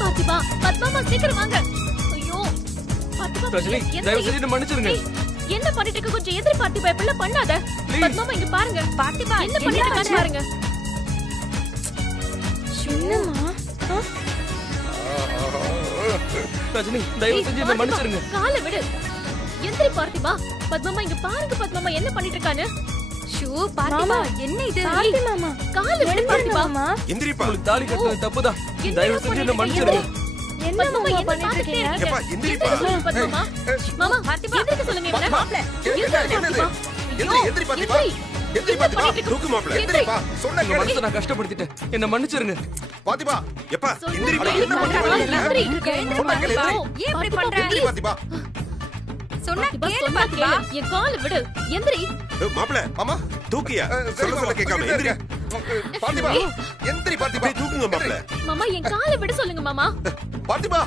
பார்த்திபா, பத்மாமா சீக்கிரம் வாங்க. ஐயோ பார்த்திபா, ரஜினி தயவு செஞ்சு மன்னிச்சிருங்க. என்ன பண்ணிட்டு இருக்க? கொஞ்சம் எதிரி பார்த்திபா, இப்படி எல்லாம் பண்ணாத. பத்மாமா இங்க பாருங்க. பார்த்திபா என்ன பண்ணிட்டு இருக்கான்னு பாருங்க. என்னம்மா? ரஜினி தயவு செஞ்சு என்ன மன்னிச்சிருங்க. காலை விடு. எந்திரி பார்த்திபா. பத்மாமா இங்க பாருங்க. பத்மாமா என்ன பண்ணிட்டு இருக்கான்னு. ஷூ பார்த்திபா, என்ன இது? மாமா காலை விடு பார்த்திபா. எந்திரிப்பா. உங்களுக்கு தாலி கட்டுறது தப்புதான். தயவு செஞ்சு என்ன மன்னிச்சிருங்க. என்ன மாமா என்ன பண்ணிட்டு இருக்கீங்க? எப்பா எந்திரிப்பா. பத்மாமா மாமா பார்த்திபா எந்திரிக்க சொல்லுங்க இவனை. மாப்ள என்னது? எந்திரி பாத்திப்பா. எந்திரி பாத்திப்பா. தூக்கு மாப்ள. எந்திரிப்பா. சொன்ன உங்க மனசை நான் கஷ்டப்படுத்திட்டேன். என்ன மன்னிச்சிருங்க. பாத்திப்பா. எப்பா எந்திரிப்பா. எந்திரி. என்ன பண்றீங்க? சொன்னா கேளு. ஏன் இப்படி பண்ற? எந்திரி பாத்திப்பா. சொன்னா கேளு பார்த்திபா. என் காலை விடு. எந்திரி. மாப்ள மாமா தூக்கியா? சொல்ல கேட்காம எந்திரி. பாத்திப்பா. எந்திரி பாத்திப்பா. தூக்குங்க மாப்ள. மாமா என் காலை விட சொல்லுங்க மாமா. பாத்திப்பா.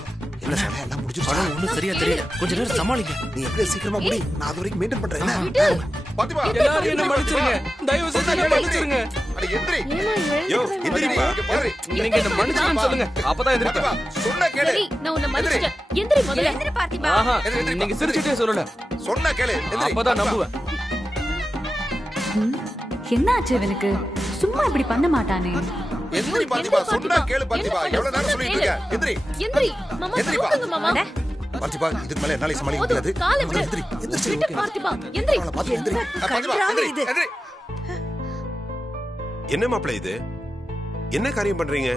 என்ன சொல்ல எல்லாம் முடிஞ்சுச்சு. ஆனா ஒண்ணும் சரியா தெரியல. கொஞ்ச நேரம் சமாளிங்க. நீ எப்படி சீக்கிரமா முடி. நான் அது வரைக்கும் மெயின்டெய்ன் பண்றேன். விடு. பாத்திப்பா. எல்லாரும் என்ன மன்னிச்சிருங்க. தயவு செஞ்சு என்ன மன்னிச்சிருங்க. அட எந்திரி. யோ எந்திரிப்பா. பாரு. நீங்க என்ன மன்னிச்சிருன்னு சொல்லுங்க. அப்பதான் பாத்திப்பா. எந்திரிப்பேன். சொன்னா கேளு. சரி நான் உன்னை மன்னிச்சிட்டேன். எந்திரி முதல்ல. எந்திரி பார்த்திபா. ஆஹா எந்திரி. நீங்க சிரிச்சிட்டே சொல்லல. சொன்னா கேளு. எந்திரி. அப்பதான் நம்புவேன். என்னாச்சு இவனுக்கு? சும்மா இப்படி பண்ண மாட்டானே. எந்திரி பாத்திப்பா. சொன்னா கேளு பாத்திப்பா. எவ்வளவு நேரம் சொல்லிட்டு இருக்க? எந்திரி. எந்திரி. மாமா எந்திரிப்பா. தூக்குங்க மாமா. பாத்திப்பா இதுக்கு மேல என்னால சமாளிக்க போதும், முடியாது. காலை விடு. எந்திரி. எந்திரி. விட்டு பார்த்திபா. எந்திரி. பாத்து எந்திரி. பாத்திப்பா எந்திரி. எந்திரி. என்ன மாப்ள இது? என்ன காரியம் பண்றீங்க?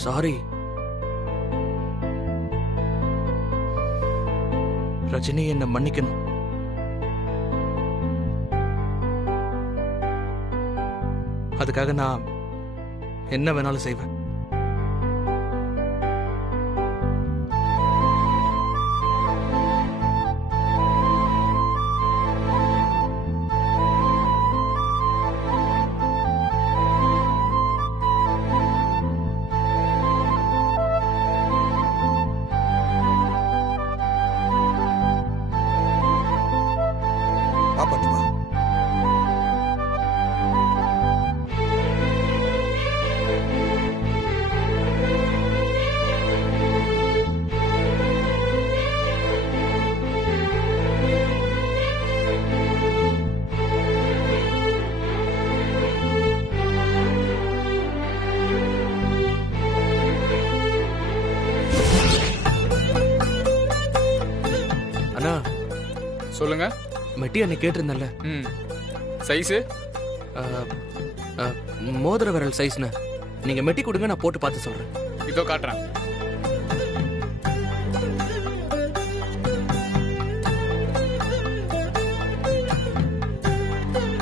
சாரி ரஜினி, என்ன மன்னிக்கணும். அதுக்காக நான் என்ன வேணாலும் செய்வேன். பாத்திப்பா. அண்ணா சொல்லுங்க. மெட்டி அன்னை கேட்டிருந்தேன்ல, சைஸ் மோதிர விரல் சைஸ்னு. நீங்க மெட்டி கொடுங்க, நான் போட்டு பார்த்து சொல்றேன். இதோ காட்டுறேன்.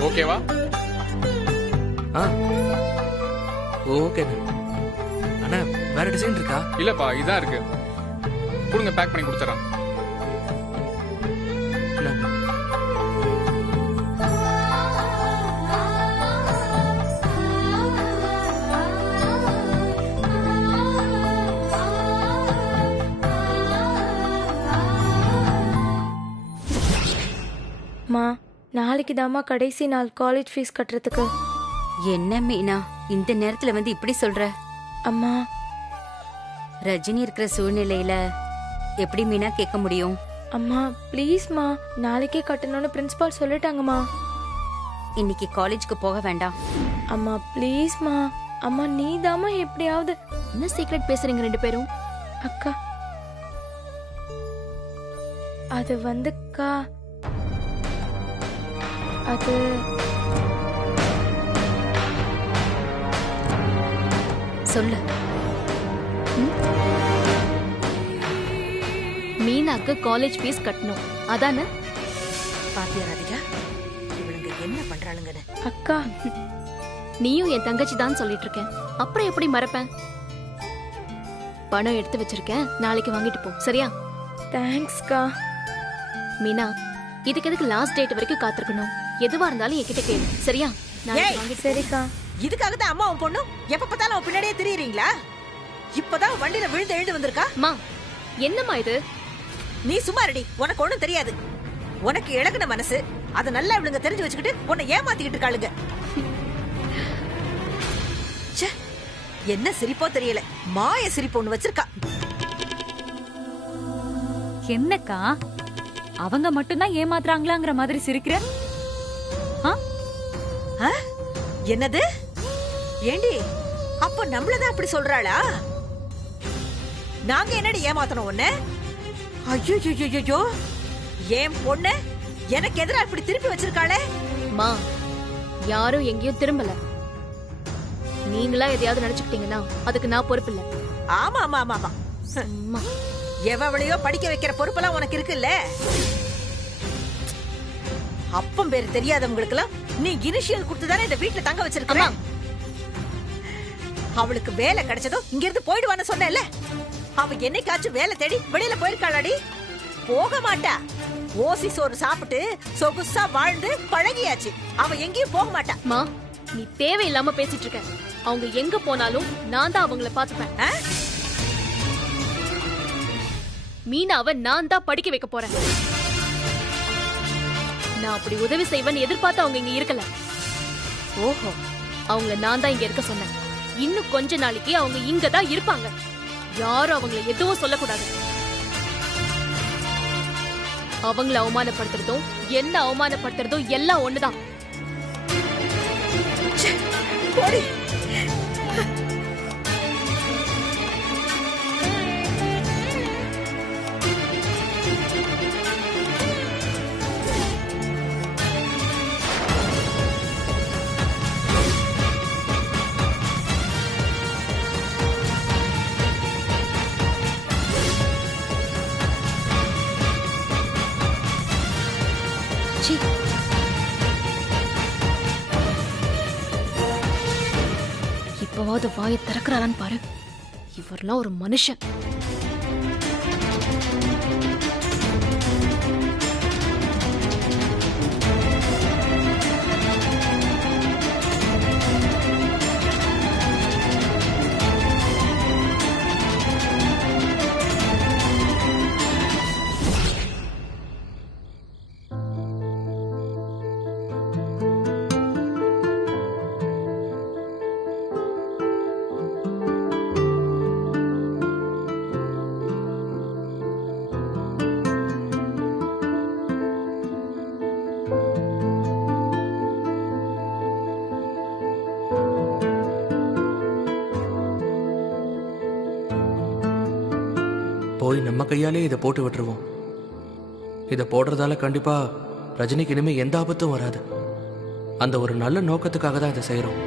ஓகேவா? ஆ ஓகே அண்ணா. வேற டிசைன் இருக்கா? இல்லப்பா இதான் இருக்கு. கொடுங்க, பேக் பண்ணி கொடுத்துறேன். அண்ணா, மா நாளைக்கு தாமா கடைசி நாள் காலேஜ் ஃபீஸ் கட்டுறதுக்கு. என்ன மீனா இந்த நேரத்துல வந்து இப்படி சொல்ற? அம்மா ரஜினி இருக்கிற சூழ்நிலையில எப்படி மீனா கேட்க முடியும்? அம்மா ப்ளீஸ்மா, நாளைக்கே கட்டணும்னு பிரின்சிபால் சொல்லிட்டாங்கம்மா. இன்னைக்கு காலேஜ்க்கு போக வேண்டாம். அம்மா ப்ளீஸ்மா. அம்மா நீ தாமா எப்படியாவது. என்ன சீக்ரெட் பேசுறீங்க ரெண்டு பேரும்? அக்கா அது வந்துக்கா, அது சொல்லு. மீனாக்கு காலேஜ் ஃபீஸ் கட்டணும், அதானே? பாத்தியா ராதிகா, இவளுங்க என்ன பண்றாளுங்கன்னு. அக்கா நீயும் என் தங்கச்சி தான் சொல்லிட்டு இருக்கேன். அப்புறம் எப்படி மறப்பேன்? பணம் எடுத்து வச்சிருக்கேன், நாளைக்கு வாங்கிட்டு போ, சரியா? தேங்க்ஸ்க்கா. மீனா, இதுக்கு எதுக்கு லாஸ்ட் டேட் வரைக்கும் காத்திருக்கணும்? எதுவா இருந்தாலும் என்கிட்ட கேளு, சரியா? நாளைக்கு வாங்கிட்டு சரிக்கா. இதுக்காக தான் அம்மா உன் பொண்ணு எப்ப பார்த்தாலும் அவன் பின்னாடியே திரியறீங்களா? இப்பதான் வண்டியில விழுந்து எழுந்து வந்திருக்கா. அம்மா, என்னம்மா இது? நீ சும்மா ரெடி, உனக்கு ஒண்ணும் தெரியாது. உனக்கு இழகுன மனசு, அத நல்லா இவளுங்க தெரிஞ்சு வச்சுக்கிட்டு உன்னை ஏமாத்திக்கிட்டு இருக்காளுங்க. என்ன சிரிப்போ தெரியல, மாய சிரிப்பு ஒண்ணு வச்சிருக்கா. என்னக்கா அவங்க மட்டும்தான் ஏமாத்துறாங்களாங்கிற மாதிரி சிரிக்கிற? ஆ? என்னது? ஏண்டி அப்ப நம்மளதான் அப்படி சொல்றாளா? நாங்க என்னடி ஏமாத்தணும் உன்ன? ஐயோ, ஏன் பொண்ணு எனக்கு எதிரா இப்படி திருப்பி வச்சிருக்காளே? மா, யாரும் எங்கேயும் திரும்பல. நீங்களா எதையாவது நினைச்சுக்கிட்டீங்கன்னா அதுக்கு நான் பொறுப்பு இல்ல. ஆமா ஆமா ஆமா ஆமா. அம்மா, எவளையோ படிக்க வைக்கிற பொறுப்பெல்லாம் உனக்கு இருக்குல்ல? அப்பம் பேரு தெரியாதவங்களுக்கு எல்லாம் நீ இனிஷியல் கொடுத்துதானே இந்த வீட்டுல தங்க வச்சிருக்க. அவளுக்கு வேலை கிடைச்சதும் இங்க இருந்து போயிடுவான்னு சொன்னேன்ல. அவ என்னைக்காச்சும் வேலை தேடி வெளியில போயிருக்காளாடி? போக மாட்டா. ஓசி சோறு சாப்பிட்டு சொகுசா வாழ்ந்து பழகியாச்சு. அவ எங்கேயும் போக மாட்டா. மா, நீ தேவையில்லாம பேசிட்டு இருக்க. அவங்க எங்க போனாலும் நான் தான் அவங்கள பாத்துப்பேன். மீனாவை நான் தான் படிக்க வைக்க போறேன். நான் அப்படி உதவி செய்வேன்னு எதிர்பார்த்து அவங்க இங்க இருக்கல. ஓஹோ, அவங்கள நான் தான் இங்க இருக்க சொன்னேன். இன்னும் கொஞ்ச நாளைக்கு அவங்க இங்க தான் இருப்பாங்க. யாரும் அவங்கள எதுவும் சொல்லக்கூடாது. அவங்கள அவமானப்படுத்துறதும் என்ன அவமானப்படுத்துறதும் எல்லாம் ஒண்ணுதான். இப்பவாவது வாயை திறக்கிறாரான்னு பாரு. இவரெல்லாம் ஒரு மனுஷன். போய் நம்ம கையாலே இதை போட்டு விட்டுருவோம். இதை போடுறதால கண்டிப்பா ரஜினிக்கு இனிமே எந்த ஆபத்தும் வராது. அந்த ஒரு நல்ல நோக்கத்துக்காக தான் இதை செய்யறோம்.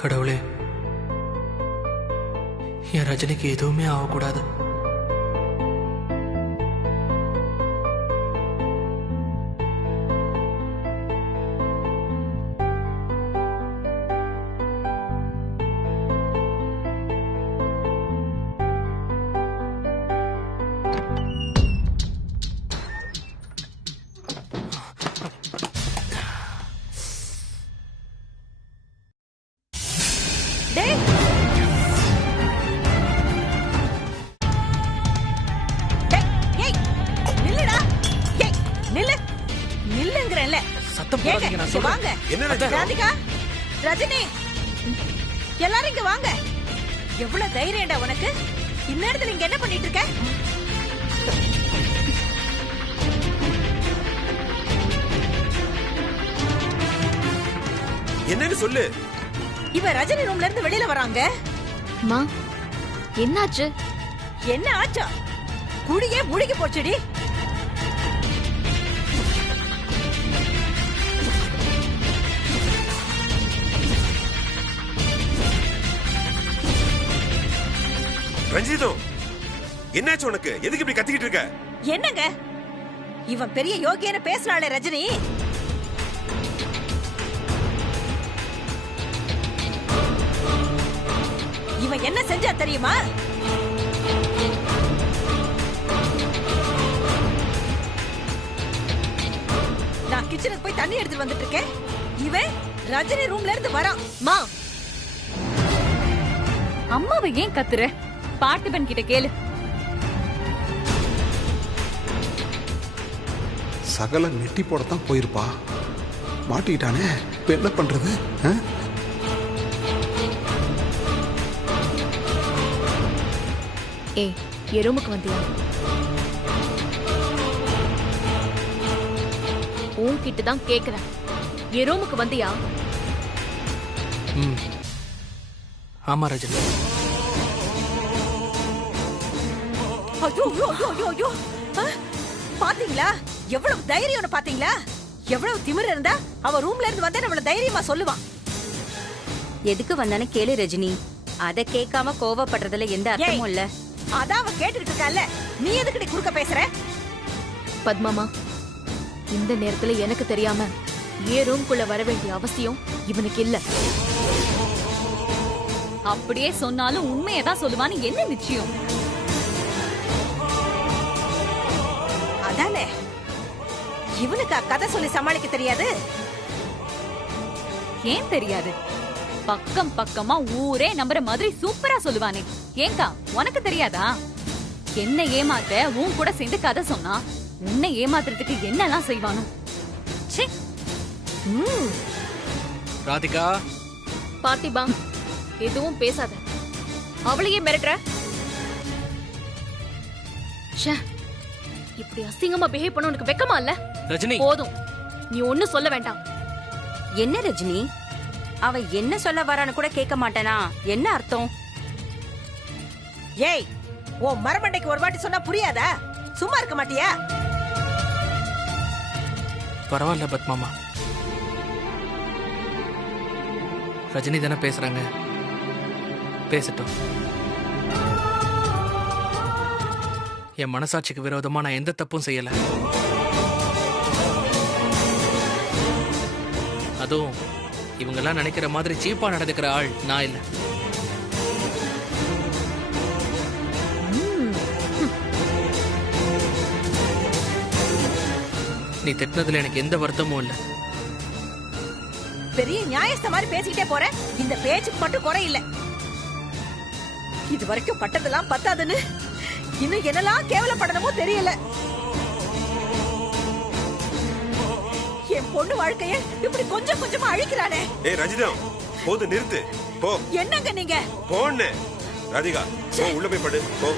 கடவுளே, என் ரஜினிக்கு எதுவுமே ஆகக்கூடாது. ரஜினி, எல்லாரும் இங்க வாங்க. எவ்வளவு தைரியம்டா உனக்கு? இந்நேரத்துல இங்க என்ன பண்ணிட்டு இருக்க? என்னன்னு சொல்லு. இவ ரஜினி ரூம்ல இருந்து வெளியில வராங்க. மா என்னாச்சு? என்ன ஆச்சா? குடியே முழுகி போச்சுடி. ரஞ்சிதம், என்னாச்சு உனக்கு? எதுக்கு இப்படி கத்திக்கிட்டு இருக்க? என்னங்க இவன் பெரிய யோகியான பேசுறாளே ரஜினி. இவன் என்ன செஞ்சா தெரியுமா? நான் கிச்சனுக்கு போய் தண்ணி எடுத்துட்டு வந்துட்டு இருக்கேன். இவன் ரஜினி ரூம்ல இருந்து வரான். மா அம்மாவை ஏன் கத்துற? பார்த்திபன் கிட்ட கேளு. சகல நெட்டி போடத்தான் போயிருப்பா. மாட்டிக்கிட்டானே, இப்ப என்ன பண்றது? ஏய், என் ரூமுக்கு வந்தியா? உன்கிட்ட தான் கேக்குறேன். என் ரூமுக்கு வந்தியா? ம் ஆமா ரஜினி. ஐயோ ஐயோ ஐயோ ஐயோ! பாத்தீங்களா எவ்வளவு தைரியம்? பாத்தீங்களா எவ்வளவு திமிரு இருந்தா அவ ரூம்ல இருந்து வந்தா நம்மள தைரியமா சொல்லுவான். எதுக்கு வந்தானே கேளு ரஜினி. அத கேட்காம கோவப்படுறதுல எந்த அர்த்தமும் இல்ல. அதான் அவ கேட்டுக்கிட்டு இருக்கால, நீ எதுக்கு குறுக்க பேசுற? பத்மாமா, இந்த நேரத்துல எனக்கு தெரியாம ஏன் ரூம்குள்ள வர வேண்டிய அவசியம் இவனுக்கு இல்ல. அப்படியே சொன்னாலும் உண்மையை தான் சொல்லுவான்னு என்ன நிச்சயம்? அதானே, இவனுக்கு கதை சொல்லி சமாளிக்க தெரியாது. ஏன் தெரியாது? பக்கம் பக்கமா ஊரே நம்புற மாதிரி சூப்பரா சொல்லுவானே. ஏங்கா உனக்கு தெரியாதா? என்ன ஏமாத்த உன் கூட சேர்ந்து கதை சொன்னா உன்னை ஏமாத்துறதுக்கு என்னெல்லாம் செய்வானோ. ச்சே. ராதிகா. பார்த்திபா, எதுவும் பேசாத. அவளையே மிரட்டுற. ச்சே, இப்படி அசிங்கமா பிஹேவ் பண்ண உனக்கு வெக்கமா இல்ல? ரஜினி போதும், நீ ஒண்ணும் சொல்ல வேண்டாம். என்ன ரஜினி, அவ என்ன சொல்ல வரான்னு கூட கேட்க மாட்டானா? என்ன அர்த்தம்? ஏய், உன் மரமண்டைக்கு ஒரு வாட்டி சொன்னா புரியாதா? சும்மா இருக்க மாட்டியா? பரவாயில்ல பத்மாமா. ரஜினி தானே பேசுறாங்க, பேசட்டும். என் மனசாட்சிக்கு விரோதமா நான் எந்த தப்பும் செய்யல. அதுவும் இவங்கெல்லாம் நினைக்கிற மாதிரி சீப்பா நடந்துக்கிற ஆள் நான் இல்ல. நீ திட்டினதுல எனக்கு எந்த வருத்தமும் இல்ல. பெரிய நியாயஸ்த மாதிரி பேசிக்கிட்டே போற. இந்த பேச்சுக்கு மட்டும் குறை இல்ல. இது வரைக்கும் பட்டதெல்லாம் பத்தாதுன்னு இன்னும் என்னெல்லாம் கேவலப்படணுமோ தெரியல. என் பொண்ணு வாழ்க்கைய இப்படி கொஞ்சம் கொஞ்சமா அழிக்கிறானே. ஏய் ரஞ்சிதம், போது நிறுத்து. போ. என்னங்க நீங்க? போன்னு. ராதிகா, போ உள்ள போய் படு. போ.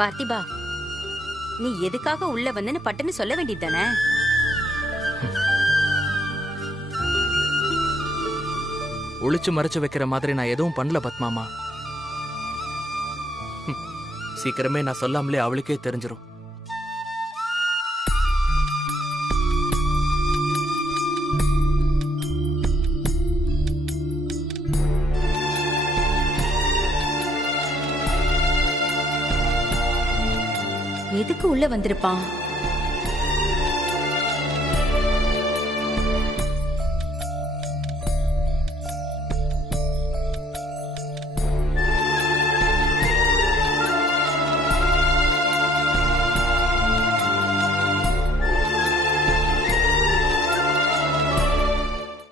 பார்த்திபா, நீ எதுக்காக உள்ள வந்தன்னு பட்டுன்னு சொல்ல வேண்டியதானே? ஒளிச்சு மறைச்சு வைக்கிற மாதிரி நான் எதுவும் பண்ணல பத்மாமா. சீக்கிரமே நான் சொல்லாமலே அவளுக்கே தெரிஞ்சிரும். எதுக்கு உள்ள வந்திருப்பான்?